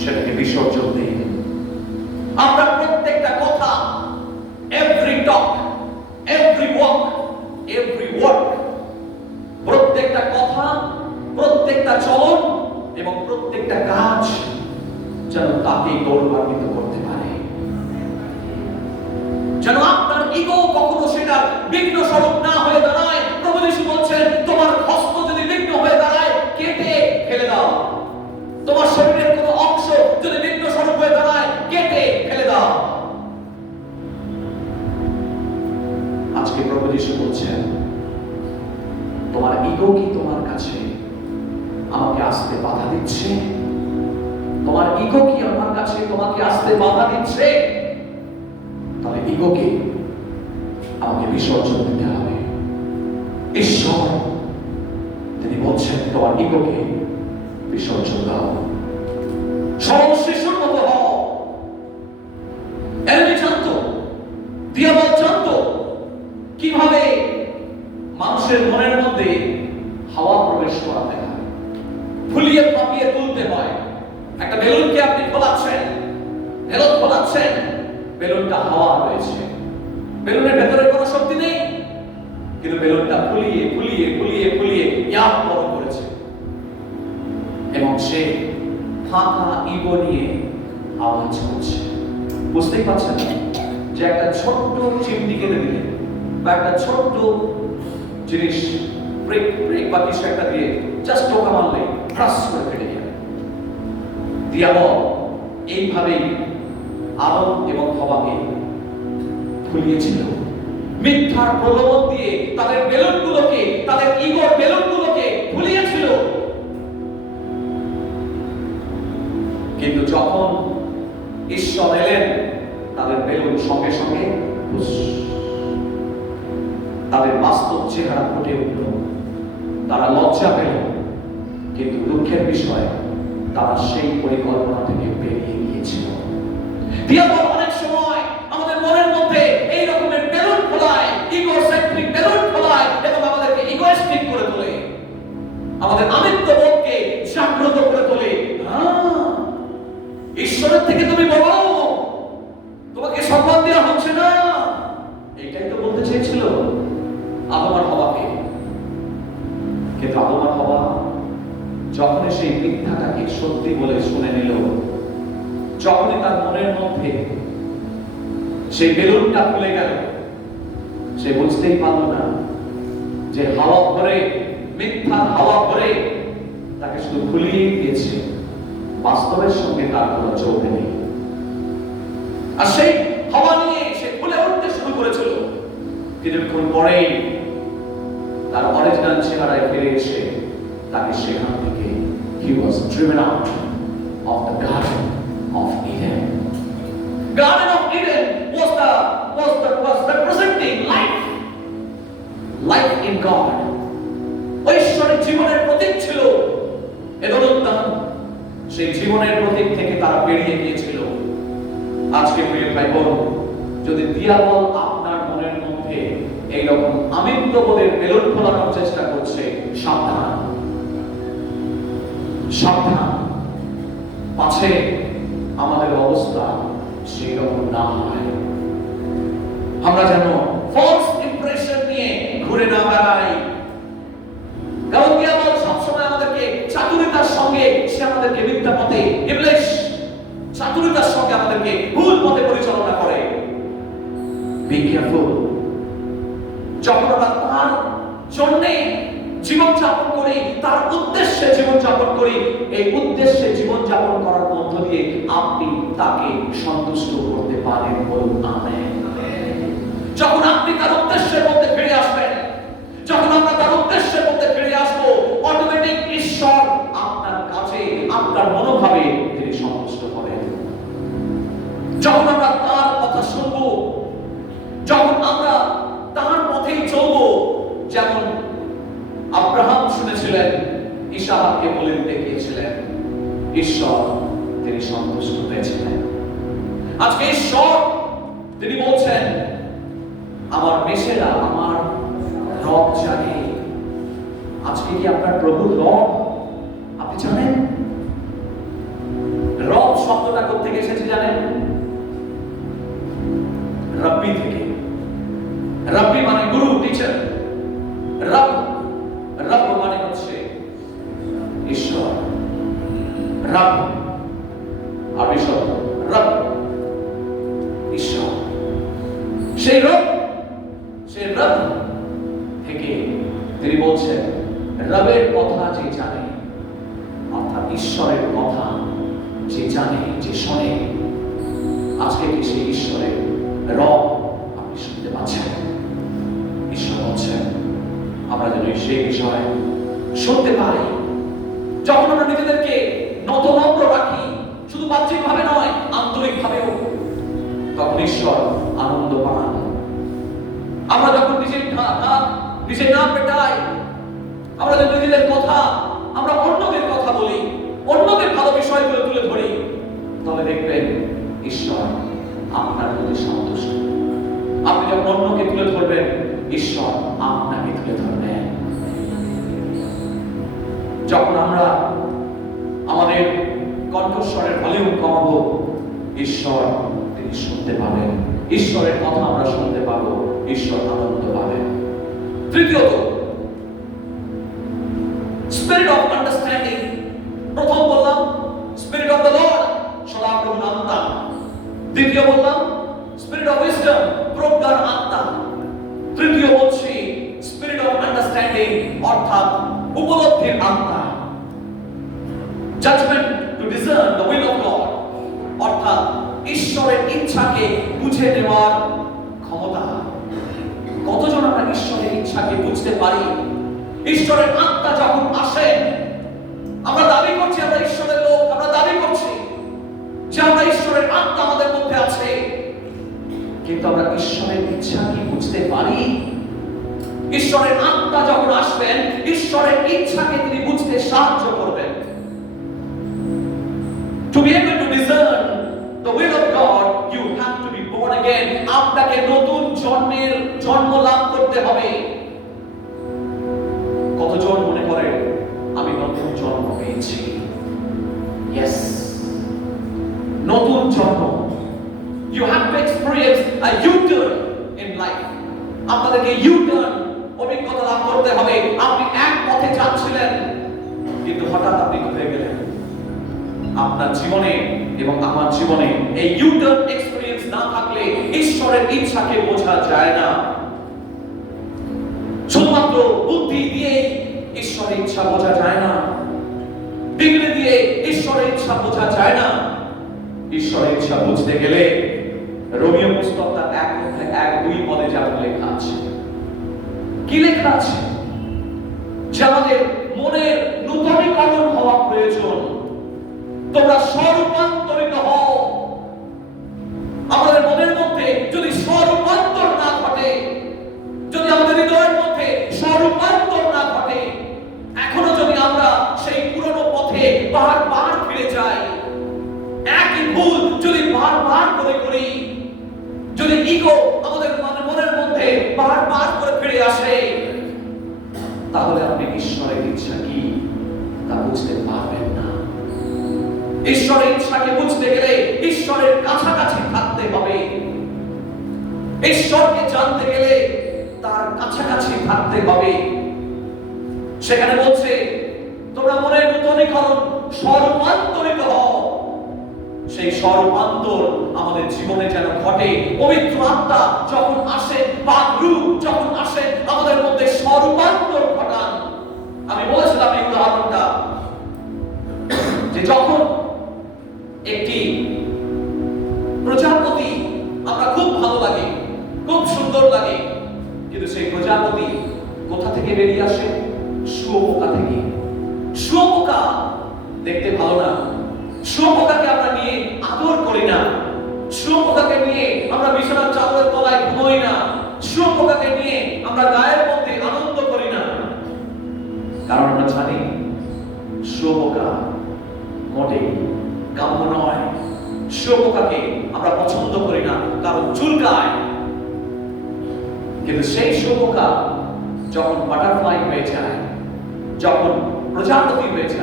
সেটাকে বিসর্জন দিন। আমরা প্রত্যেকটা কথা, এভরি টক, এভরি ওয়াক, এভরি ওয়ার্ক, প্রত্যেকটা কথা, প্রত্যেকটা চলন এবং প্রত্যেকটা কাজ যেন তাকে গৌরবান্বিত করতে পারে। যেন আপনার ইগো কখনো সেটা বিঘ্ন স্বরূপ না হয়ে দাঁড়ায়। প্রভু যিশু বলছেন, তোমার হস্ত যদি বিঘ্ন হয়ে দাঁড়ায়, কেটে ফেলে দাও। তোমার শরীরের কোনো অংশ যদি বিঘ্ন স্বরূপ হয়ে দাঁড়ায়, কেটে ফেলে দাও। আজকে প্রভু যিশু বলছেন, তোমার ইগো কি তোমার কাছে আমাকে আসতে বাধা দিচ্ছে? তোমার ইগো কি আমার কাছে তোমাকে আসতে বাধা দিচ্ছে? তাহলে ইগোকে আমাকে বিসর্জন দিতে হবে। ঈশ্বর তিনি বলছেন, তোমার ইগোকে বিসর্জন দাও, সরল শিশুর মতো হও। এনিমি জানতো, দিয়াবল জানতো কিভাবে মানুষের মনের মধ্যে হাওয়া প্রবেশ করাতে হয়, ফুলিয়ে পাপিয়ে তুলতে হয়। একটা বেলুনকে আপনি খোলাচ্ছেন, বেলুনটা হাওয়া রয়েছে, বেলুনের ভেতরে কোনো শক্তি নেই, কিন্তু বেলুনটা ফুলিয়ে ফুলিয়ে ফুলিয়ে ফুলিয়ে ইয়াক বড় করেছে এবং সে ফাঁকা ইগো নিয়ে আওয়াজ করছে। বুঝতেই পারছেন যে একটা ছোট্ট চিমটি কেটে দিলে বা একটা ছোট্ট জিনিস ব্রেক বা কিছু একটা দিয়ে জাস্ট টোকা মারলে ফ্রাস করে ফেটে যাবে। দিয়াবল এইভাবেই আদম এবং হওয়াকে ফুলিয়েছিল, মিথ্যার প্রলোভন দিয়ে তাদের বেলুনগুলোকে, তাদের ইগোর বেলুনগুলোকে ফুলিয়েছিল। কিন্তু যখন ঈশ্বর এলেন, তাদের বেলুন সঙ্গে সঙ্গে তাদের বাস্তব চেহারা ফুটে উঠল। তারা লজ্জা পেল, কিন্তু দুঃখের বিষয় তারা সেই পরিকল্পনা থেকে বেরিয়ে গিয়েছিল। দিয়াবল অনেক সময় আমাদের মনের মধ্যে এই রকমের বেলুন ফোলায়, ইগোসেন্ট্রিক বেলুন ফোলায় এবং আমাদেরকে ইগোইস্টিক করে তোলে, আমাদের আমিত্ববোধকে জাগ্রত করে তোলে। ঈশ্বরের থেকে তুমি বড়, তোমাকে সম্মান দেওয়া হচ্ছে না, এটাই তো বলতে চেয়েছিল আদম আর হওয়াকে। কিন্তু আদম আর হওয়া যখন সেই মিথ্যাটাকে সত্যি বলে শুনে নিল, যখনই তার মনের মধ্যে সেই বেলুনটা খুলে গেল, সে বুঝতেই পারল না যে হাওয়া ভরে, মিথ্যা হাওয়া ভরে তাকে শুধু খুলিয়ে দিয়েছে, বাস্তবের সঙ্গে তার কোনো যোগ নেই। আর সেই হাওয়া নিয়ে সে ফুলে উঠতে শুরু করেছিল। কিছুক্ষণ পরেই তার অরিজিনাল চেহারায় ফিরে এসে তাকে সেখান থেকে he was driven out of the garden of Eden. Garden of Eden was representing life in God. ঐশ্বরিক জীবনের প্রতীক ছিল এদন উদ্যান। সেই জীবনের প্রতীক থেকে তারা বেরিয়ে গিয়েছিল। আজকে প্রিয় ভাই বোন, যদি দিয়াবল আপনার মনের মধ্যে এইরকম আমিত্ববোধের বেলুন ফোলানোর চেষ্টা করছে, সাবধান, সাবধান, পাছে আমাদের অবস্থা সেই রকম না হয়। আমরা যেন ফলস ইমপ্রেশন নিয়ে ঘুরে না বেড়াই। কারণ দিয়াবল সবসময় আমাদেরকে চাতুরিতার সঙ্গে, সে আমাদেরকে মিথ্যা পথে, ইবলিশ চাতুরিতার সঙ্গে আমাদেরকে ভুল পথে পরিচালনা করে। Be careful. যখন আমরা তার জন্য জীবনযাপন করি, তার উদ্দেশ্যে জীবনযাপন করি, এই উদ্দেশ্যে জীবনযাপন করার মধ্য দিয়ে আপনি তাকে সন্তুষ্ট করতে পারেন। বলুন আমেন। যখন আপনি তার উদ্দেশ্যের মধ্যে ফিরে আসবেন, যখন আমরা তার উদ্দেশ্যের মধ্যে ফিরে আসবো, অটোমেটিক ঈশ্বর আপনার কাছে, আপনার মনোভাবে তিনি সন্তুষ্ট হবেন। যখন আমরা তার কথা শুনবো, যখন আমরা তার পথেই চলবো, যেমন আব্রাহাম শুনেছিলেন, ইসাহাককে বলে দেখিয়েছিলেন, ঈশ্বর তিনি সন্তুষ্ট হয়েছিলেন। আজকে ঈশ্বর তিনি বলছেন, আমার মেষেরা আমার রব জানে। আজকে কি আপনার প্রভুর রব আপনি জানেন? রব রব, আরবি শব্দ রব, ঈশ্বর। সেই রব থেকে তিনি বলছেন রবের কথা যে জানে, অর্থাৎ ঈশ্বরের কথা যে জানে, যে শোনে। আজকে কি সেই ঈশ্বরের রব আপনি শুনতে পাচ্ছেন? ঈশ্বর বলছেন আমরা যেন সেই বিষয়ে শুনতে পারি। যখন আমরা নিজেদেরকে নতনম্র রাখি, শুধু বাহ্যিক ভাবে নয়, আন্তরিক ভাবেও, তখন ঈশ্বর আনন্দ পান। আমরা যখন নিজের না পেটাই, আমরা যখন নিজেদের কথা, আমরা অন্যদের কথা বলি, অন্যদের ভালো বিষয়গুলো তুলে ধরি, তবে দেখবেন ঈশ্বর আপনার প্রতি সন্তুষ্ট। আপনি যখন অন্যকে তুলে ধরবেন, ঈশ্বর আপনাকে তুলে ধরবেন। যখন আমরা আমাদের কণ্ঠস্বরের ভলিউম কমাবো, ঈশ্বর তিনি শুনতে পাবেন, ঈশ্বরের কথা আমরা শুনতে পাবো, ঈশ্বর আনন্দ পাবেন। তৃতীয়ত, স্পিরিট অফ আন্ডারস্ট্যান্ডিং। প্রথম বললাম স্পিরিট অফ দ্য লর্ড, সদাপ্রভুর আত্মা। দ্বিতীয় বললাম স্পিরিট অফ উইজডম, প্রজ্ঞার আত্মা। তৃতীয় বলছি স্পিরিট অফ আন্ডারস্ট্যান্ডিং, অর্থাৎ উপলব্ধির আত্মা। Judgement to discern the will of God, অর্থাৎ ঈশ্বরের ইচ্ছাকে বুঝে নেওয়ার ক্ষমতা। কতজন আমরা ঈশ্বরের ইচ্ছাকে বুঝতে পারি? ঈশ্বরের আত্মা যখন আসেন, আমরা দাবি করছি আমরা ঈশ্বরের লোক, আমরা দাবি করছি যে আমরা ঈশ্বরের আত্মা আমাদের মধ্যে আছে, কিন্তু আমরা ঈশ্বরের ইচ্ছা কি বুঝতে পারি? ঈশ্বরের আত্মা যখন আসবেন, ঈশ্বরের ইচ্ছাকে তিনি বুঝতে সাহায্য করবেন। To be able to discern the will of God, you have to be born again. আপনাকে নতুন জন্ম লাভ করতে হবে। কতজন মনে করে আমি নতুন জন্ম পেয়েছি? Yes, নতুন জন্ম। You have to experience a U-turn in life. আপনাদেরকে U-turn অভিজ্ঞতা লাভ করতে হবে। আপনি এক পথে যাচ্ছিলেন, কিন্তু হঠাৎ আপনি ঘুরে গেলেন। আপনার জীবনে এবং আমার জীবনে এই U-turn এক্সপেরিয়েন্স না থাকলে ঈশ্বরের ইচ্ছাকে বোঝা যায় না। শুধুমাত্র বুদ্ধি দিয়ে ঈশ্বরের ইচ্ছা বোঝা যায় না, ডিগ্রি দিয়ে ঈশ্বরের ইচ্ছা বোঝা যায় না। ঈশ্বরের ইচ্ছা বুঝতে গেলে রোমীয় পুস্তক তার 1:1-2 পদে যেমন লেখা আছে, কি লেখা আছে? যে আমাদের মনের নূতনীকরণ হওয়া প্রয়োজন। তোমরা স্বরূপান্তরিত হও। আমাদের মনের মধ্যে যদি স্বরূপান্তর না ঘটে, যদি আমাদের হৃদয়ের মধ্যে স্বরূপান্তর না ঘটে, এখনো যদি আমরা সেই পুরনো পথে বারবার ফিরে যাই, একই ভুল যদি বারবার করে করি, যদি ইগো আমাদের মনের মধ্যে বারবার করে ফিরে আসে, তাহলে আপনি ঈশ্বরের ইচ্ছা কি তা বুঝতে পারবেন না। ঈশ্বরের ইচ্ছাকে বুঝতে গেলে ঈশ্বরের কাছাকাছি থাকতে হবে। ঈশ্বরকে জানতে গেলে তার কাছাকাছি থাকতে হবে। সেখানে বলছে তোমরা মনের নূতনীকরণ, স্বরূপান্তরিত হও। সেই স্বরূপান্তর আমাদের জীবনে যেন ঘটে। পবিত্র আত্মা যখন আসে, বাগরূপ যখন আসে, আমাদের মধ্যে স্বরূপান্তর ঘটান। আমি বলেছিলাম এই উদাহরণটা, যে যখন একটি প্রজাপতি আমরা খুব ভালো লাগে, খুব সুন্দর লাগে, কিন্তু সেই প্রজাপতি কোথা থেকে বেরিয়ে আসে? শুঁয়োপোকা থেকে। শুঁয়োপোকা দেখতে ভালো না, শুঁয়োপোকাকে আমরা নিয়ে আদর করি না, শুঁয়োপোকাকে নিয়ে আমরা বিছানার চাদরের তলায় ঘুমোই না, শুঁয়োপোকাকে নিয়ে আমরা গায়ের মধ্যে আনন্দ করি না। কারণ আমরা জানি শুঁয়োপোকা মোটেই কাম্য নয়। শুঁয়োপোকাকে আমরা পছন্দ করি না, কারণ চুলকায়। কিন্তু সেই শুঁয়োপোকা যখন বাটারফ্লাই হয়ে যায়, যখন প্রজাপতি হয়ে যায়,